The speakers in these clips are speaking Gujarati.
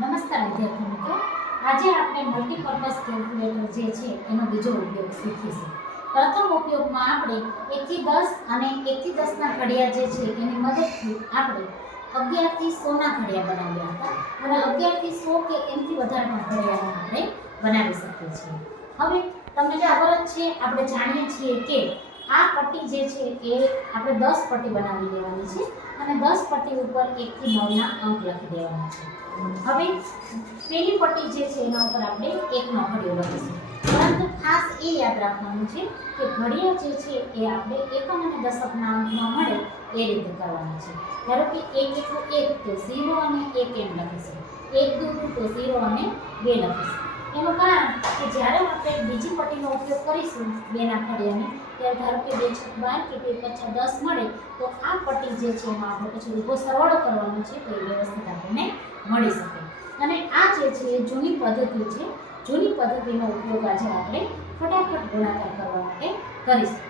નમસ્કાર વિદ્યાર્થી મિત્રો, આજે આપણે મલ્ટીપર્પઝ કેલ્ક્યુલેટર જે છે એનો બીજો ઉપયોગ શીખીશું. પ્રથમ ઉપયોગમાં આપણે 1 થી 10 અને 1 થી 10 ના ઘડિયા જે છે એની મદદથી આપણે 11 થી 100 ના ઘડિયા બનાવ્યા હતા અને 11 થી 100 કે એનાથી વધારે ઘડિયાને આપણે બનાવી શકીએ છીએ. હવે તમને ખબર જ છે, આપણે જાણીએ છીએ કે આ પટ્ટી જે છે એ આપણે 10 પટ્ટી બનાવી લેવાની છે અને 10 પટ્ટી ઉપર 1 થી 9 ના અંક લખી દેવાના છે. હવે પેલી પટ્ટી જે છે એના ઉપર આપણે 1 નો ઘડિયો લખીશું, પરંતુ ખાસ એ યાદ રાખવાનું છે કે ઘડિયા જે છે એ આપણે એકમ અને દશકના અંકમાં મળે એ રીતે કરવાના છે. ધારો કે 1 એટલું 1 તો 0 અને 1 એમ લખીશું, 1 દૂર તો 0 અને 2 લખીશું. એનું કારણ કે જ્યારે આપણે બીજી પટ્ટીનો ઉપયોગ કરીશું 2 ના ઘડિયાને, ત્યારે ધારો કે 2 છક 12 કે 2 પચાસ 10 મળે તો આ પટ્ટી જે છે એમાં આપણે પછી ઊભો સરવાળો કરવાનો છે તો એ વ્યવસ્થિત આપણને મળી શકે. અને આ જે છે એ જૂની પદ્ધતિ છે. જૂની પદ્ધતિનો ઉપયોગ આજે આપણે ફટાફટ ગુણાકાર કરવા માટે કરીશું.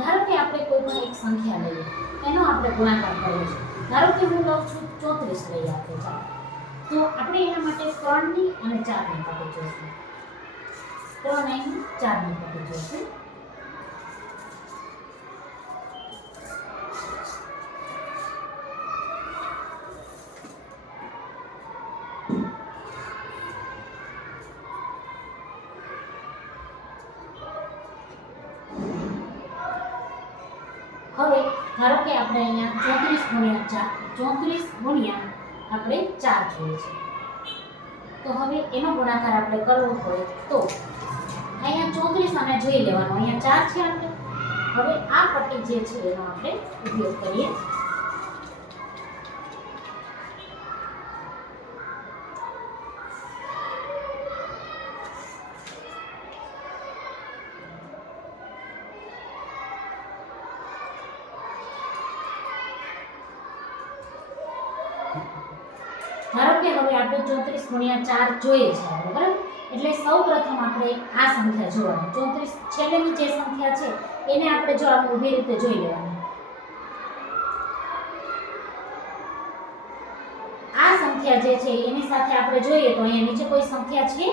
ધારો કે આપણે કોઈ પણ એક સંખ્યા લઈએ, એનો આપણે ગુણાકાર કરવો છે. ધારો કે હું લઉં છું 34 લઈએ આપણે, ચાલો તો આપણે એના માટે 3 ની અને 4 ની પટ્ટી જોઈશું. 3 અને 4 ની પટ્ટી જોઈશું. હવે ધારો કે આપણે અહીંયા 34 ગુણ્યા આપણે 4 જોઈએ છે. તો હવે એનો ગુણાકાર આપણે કરવો હોય તો અહીંયા 34 અને જોઈ લેવાનું, અહીંયા 4 છે આપણે. હવે આ પટ્ટી જે છે એનો આપણે ઉપયોગ કરીએ. ધારો કે હવે આપણે 34 ગુણ્યા 4 જોઈએ છે, બરાબર? એટલે સૌપ્રથમ આપણે આ સંખ્યા જોવાની, 34 છેલ્લેની જે સંખ્યા છે એને આપણે જો આમ ઊભી રીતે જોઈ લેવાની. આ સંખ્યા જે છે એની સાથે આપણે જોઈએ તો અહીંયા નીચે કોઈ સંખ્યા છે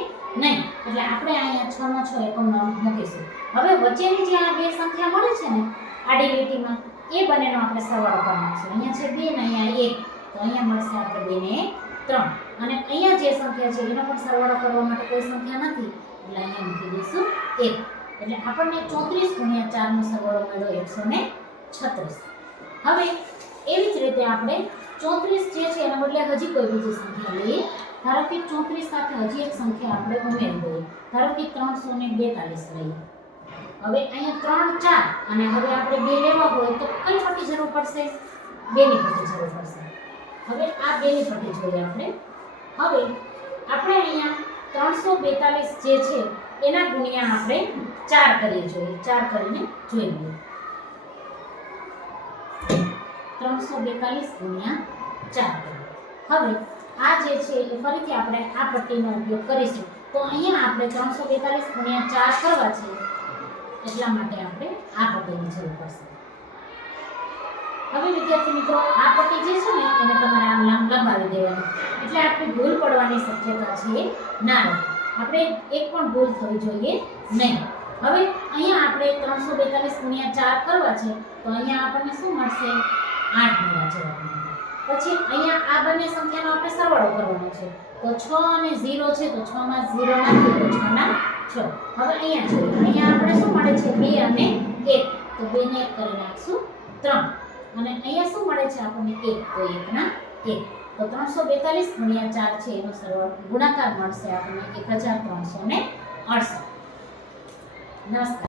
નહીં, એટલે આપણે અહીંયા 6 નો 6 એકમ મૂકીશું. હવે વચ્ચેની જે આ બે સંખ્યા મળે છે ને આડી લીટીમાં, એ બંનેનો આપણે સરવાળો કરી નાખીશું. અહીંયા છે 2 ને અહીંયા 1, તો અહીંયા મળશે આપણે 2 ને 3. અને અહીંયા જે સંખ્યા છે એનો પણ સરવાળો કરવા માટે કોઈ સંખ્યા નથી, એટલે અહીંયા મૂકી દઈશું 1. એટલે આપણને 34 ગુણ્યા 4 નો સરવાળો મળ્યો 136. હવે એવી જ રીતે આપણે 34 જે છે એના બદલે હજી કોઈ બીજી સંખ્યા લઈએ. ધારો કે 34 સાથે હજી એક સંખ્યા આપણે ઉમેરી દઈએ. ધારો કે 342 લઈએ. હવે અહીંયા 3 4 અને હવે આપણે 2 લેવા હોય તો કઈ પટ્ટી જરૂર પડશે? 2 ની પટ્ટી જરૂર પડશે. હવે આ 2 ની પટ્ટી જોઈએ આપણે. હવે આપણે અહીંયા 342 જે છે એના ગુણ્યા આપણે 4 કરીએ જોઈએ. 4 કરીને જોઈ લઈએ. 342 ગુણ્યા 4. હવે આ જે છે એ ફરીથી આપણે આ પટ્ટીનો ઉપયોગ કરીશું. તો અહીંયા આપણે 342 ગુણ્યા 4 કરવા છે, એટલા માટે આપણે આ પટ્ટીની જરૂર પડશે. હવે વિદ્યાર્થી મિત્રો, આ પટ્ટી જે છે ને એને તમારે આમ લંબાવી દેવાની, એટલે આપણી ભૂલ પડવાની શક્યતા છે ના રહે. આપણે એક પણ ભૂલ થવી જોઈએ નહીં. હવે અહીંયા આપણે 342 ગુણ્યા 4 કરવા છે, તો અહીંયા આપણને શું મળશે? 8 મળ્યા જવાબ. પછી અહીંયા આ બંને સંખ્યાનો આપણે સરવાળો કરવાનો છે, તો 6 અને 0 છે, તો 6 માં 0 નાખીએ તો 6 ના 6. હવે અહીંયા જોઈએ, અહીંયા આપણે શું મળે છે? 2 અને 1, તો 2 ને 1 કરી નાખશું 3. અને અહીંયા શું મળે છે આપણને? 1, તો 1 ના 1. તો 342 ગુણ્યા 4 છે એનો સરવાળો ગુણાકાર મળશે આપણને 1368. નમસ્કાર.